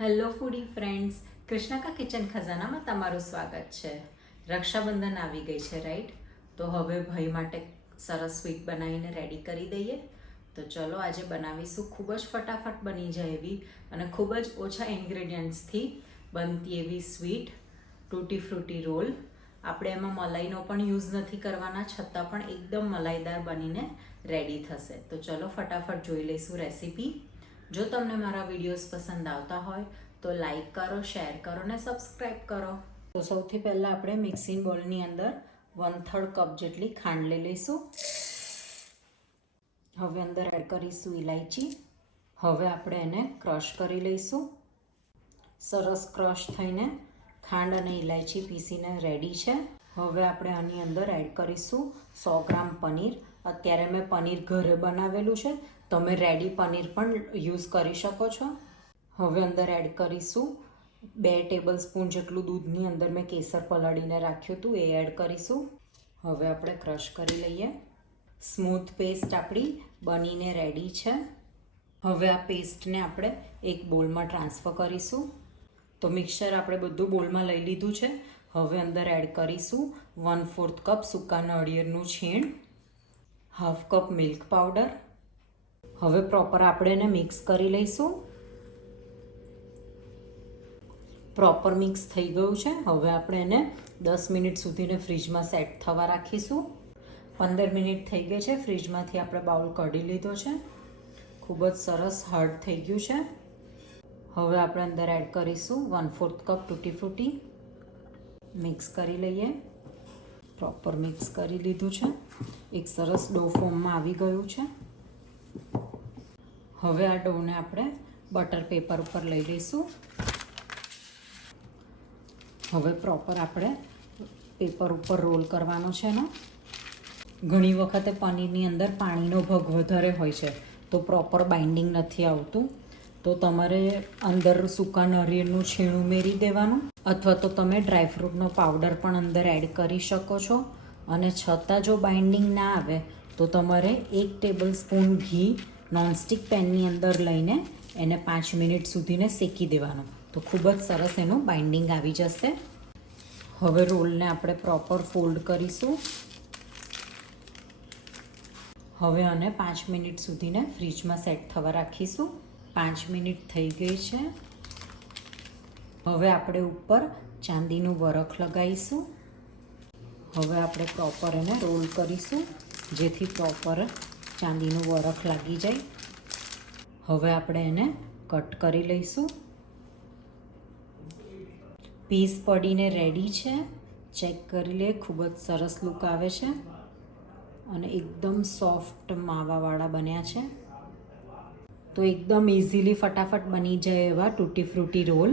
Hello foodie friends, કૃષ્ણકા kitchen ખજાનામાં તમારું સ્વાગત છે. રક્ષાબંધન આવી ગઈ છે રાઈટ તો હવે ભાઈ માટે સરસ સ્વીટ બનાવીને રેડી કરી દઈએ. તો ચલો આજે બનાવીશું ખૂબ જ ફટાફટ બની જાય એવી અને ખૂબ જ ઓછા ઇન્ગ્રેડિયન્ટ્સથી બનતી એવી સ્વીટ ટૂટી ફ્રૂટી રોલ આપણે એમાં મલાઈનો પણ યુઝ નથી કરવાના, છતાં પણ એકદમ મલાઈદાર બનીને રેડી થશે. તો ચલો ફટાફટ જોઈ લઈશું રેસીપી જો તમને મારા વિડીયોઝ પસંદ આવતા હોય, તો લાઈક કરો શેર કરો ને સબસ્ક્રાઈબ કરો. તો સૌથી પહેલાં આપણે મિક્સિંગ બોલની અંદર વન થર્ડ કપ જેટલી ખાંડ લઈ લઈશું. હવે અંદર એડ કરીશું ઇલાયચી હવે આપણે એને ક્રશ કરી લઈશું. સરસ ક્રશ થઈને ખાંડ અને ઇલાયચી પીસીને રેડી છે. હવે આપણે આની અંદર એડ કરીશું સો ગ્રામ પનીર. અત્યારે મેં પનીર ઘરે બનાવેલું છે. તમે રેડી પનીર પણ યુઝ કરી શકો છો. હવે અંદર એડ કરીશું. બે ટેબલ સ્પૂન જેટલું દૂધની અંદર મેં કેસર પલાળીને રાખ્યું હતું, એ એડ કરીશું. હવે આપણે ક્રશ કરી લઈએ. સ્મૂથ પેસ્ટ આપણી બનીને રેડી છે. હવે આ પેસ્ટને આપણે એક બોલમાં ટ્રાન્સફર કરીશું. તો મિક્સર આપણે બધું બોલમાં લઈ લીધું છે. હવે અંદર એડ કરીશું. વન ફોર્થ કપ સૂકા નળિયેરનું છીણ. Half cup milk powder. હવે પ્રોપર આપણે એને મિક્સ કરી લઈશું. પ્રોપર મિક્સ થઈ ગયું છે. હવે આપણે એને દસ મિનિટ સુધીને ફ્રીજમાં સેટ થવા રાખીશું. પંદર મિનિટ થઈ ગઈ છે. ફ્રીજમાંથી આપણે બાઉલ કાઢી લીધો છે. ખૂબ જ સરસ હાર્ડ થઈ ગયું છે. હવે આપણે અંદર એડ કરીશું one fourth cup tutti frutti mix કરી લઈએ. પ્રોપર મિક્સ કરી લીધું છે. એક સરસ ડો ફોર્મમાં આવી ગયું છે. હવે આ ડોને આપણે બટર પેપર ઉપર લઈ લઈશું. હવે પ્રોપર આપણે પેપર ઉપર રોલ કરવાનો છે એનો. ઘણી વખતે પનીરની અંદર પાણીનો ભગ વધારે હોય છે, તો પ્રોપર બાઇન્ડિંગ નથી આવતું. તો તમારે અંદર સૂકા નારિયેળનું છીણ ઉમેરી દેવાનું અથવા તો તમે ડ્રાયફ્રૂટનો પાવડર પણ અંદર એડ કરી શકો છો. અને છતાં જો બાઇન્ડિંગ ના આવે, તો તમારે એક ટેબલ સ્પૂન ઘી નોનસ્ટિક પેનની અંદર લઈને એને પાંચ મિનિટ સુધીને શેકી દેવાનું. તો ખૂબ જ સરસ એનું બાઇન્ડિંગ આવી જશે. હવે રોલને આપણે પ્રોપર ફોલ્ડ કરીશું. હવે આને પાંચ મિનિટ સુધીને ફ્રીજમાં સેટ થવા રાખીશું. પાંચ મિનિટ થઈ ગઈ છે. હવે આપણે ઉપર ચાંદીનું વરખ લગાવીશું. હવે આપણે પ્રોપર એને રોલ કરીશું, જેથી પ્રોપર ચાંદીનું વરખ લાગી જાય. હવે આપણે એને કટ કરી લઈશું. પીસ પડીને રેડી છે. ચેક કરી લે, ખૂબ જ સરસ લુક આવે છે. અને એકદમ સોફ્ટ માવાવાળા બન્યા છે. તો એકદમ ઇઝીલી ફટાફટ બની જાય એવા તૂટી ફ્રૂટી રોલ.